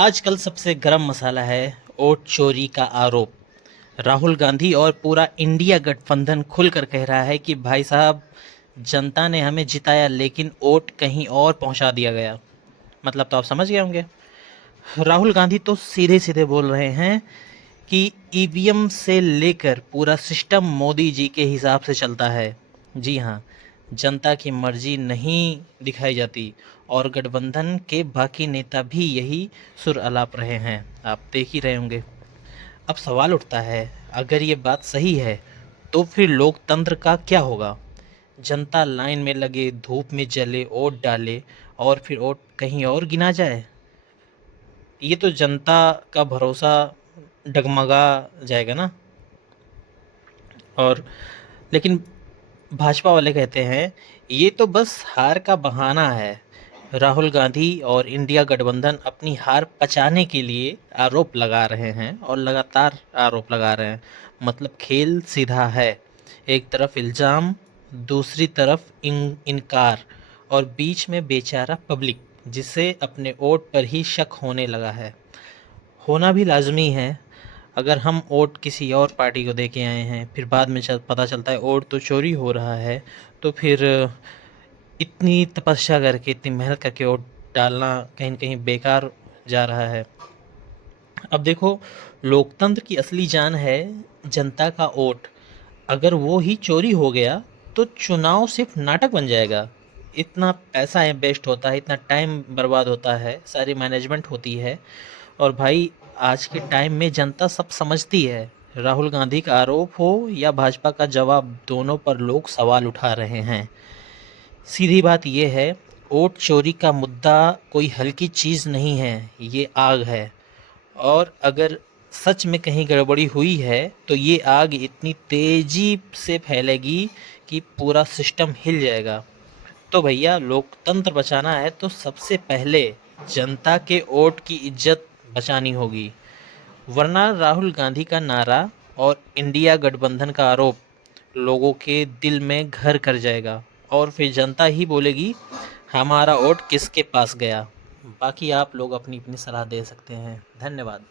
आजकल सबसे गर्म मसाला है वोट चोरी का आरोप। राहुल गांधी और पूरा इंडिया गठबंधन खुलकर कह रहा है कि भाई साहब, जनता ने हमें जिताया लेकिन वोट कहीं और पहुंचा दिया गया। मतलब तो आप समझ गए होंगे। राहुल गांधी तो सीधे सीधे बोल रहे हैं कि ईवीएम से लेकर पूरा सिस्टम मोदी जी के हिसाब से चलता है। जी हाँ, जनता की मर्जी नहीं दिखाई जाती और गठबंधन के बाकी नेता भी यही सुर अलाप रहे हैं। आप देख ही रहे होंगे। अब सवाल उठता है, अगर ये बात सही है तो फिर लोकतंत्र का क्या होगा? जनता लाइन में लगे, धूप में जले, वोट डाले और फिर वोट कहीं और गिना जाए। ये तो जनता का भरोसा डगमगा जाएगा ना। और लेकिन भाजपा वाले कहते हैं ये तो बस हार का बहाना है। राहुल गांधी और इंडिया गठबंधन अपनी हार पचाने के लिए आरोप लगा रहे हैं और लगातार आरोप लगा रहे हैं। मतलब खेल सीधा है, एक तरफ इल्ज़ाम, दूसरी तरफ इनकार और बीच में बेचारा पब्लिक जिसे अपने वोट पर ही शक होने लगा है। होना भी लाजमी है। अगर हम वोट किसी और पार्टी को दे के आए हैं, फिर बाद में पता चलता है वोट तो चोरी हो रहा है, तो फिर इतनी तपस्या करके, इतनी मेहनत करके वोट डालना कहीं न कहीं बेकार जा रहा है। अब देखो, लोकतंत्र की असली जान है जनता का वोट। अगर वो ही चोरी हो गया तो चुनाव सिर्फ नाटक बन जाएगा। इतना पैसा वेस्ट होता है, इतना टाइम बर्बाद होता है, सारी मैनेजमेंट होती है। और भाई, आज के टाइम में जनता सब समझती है। राहुल गांधी का आरोप हो या भाजपा का जवाब, दोनों पर लोग सवाल उठा रहे हैं। सीधी बात यह है, वोट चोरी का मुद्दा कोई हल्की चीज़ नहीं है, ये आग है। और अगर सच में कहीं गड़बड़ी हुई है तो ये आग इतनी तेज़ी से फैलेगी कि पूरा सिस्टम हिल जाएगा। तो भैया, लोकतंत्र बचाना है तो सबसे पहले जनता के वोट की इज्जत बचानी होगी। वरना राहुल गांधी का नारा और इंडिया गठबंधन का आरोप लोगों के दिल में घर कर जाएगा और फिर जनता ही बोलेगी हमारा वोट किसके पास गया। बाकी आप लोग अपनी अपनी सलाह दे सकते हैं। धन्यवाद।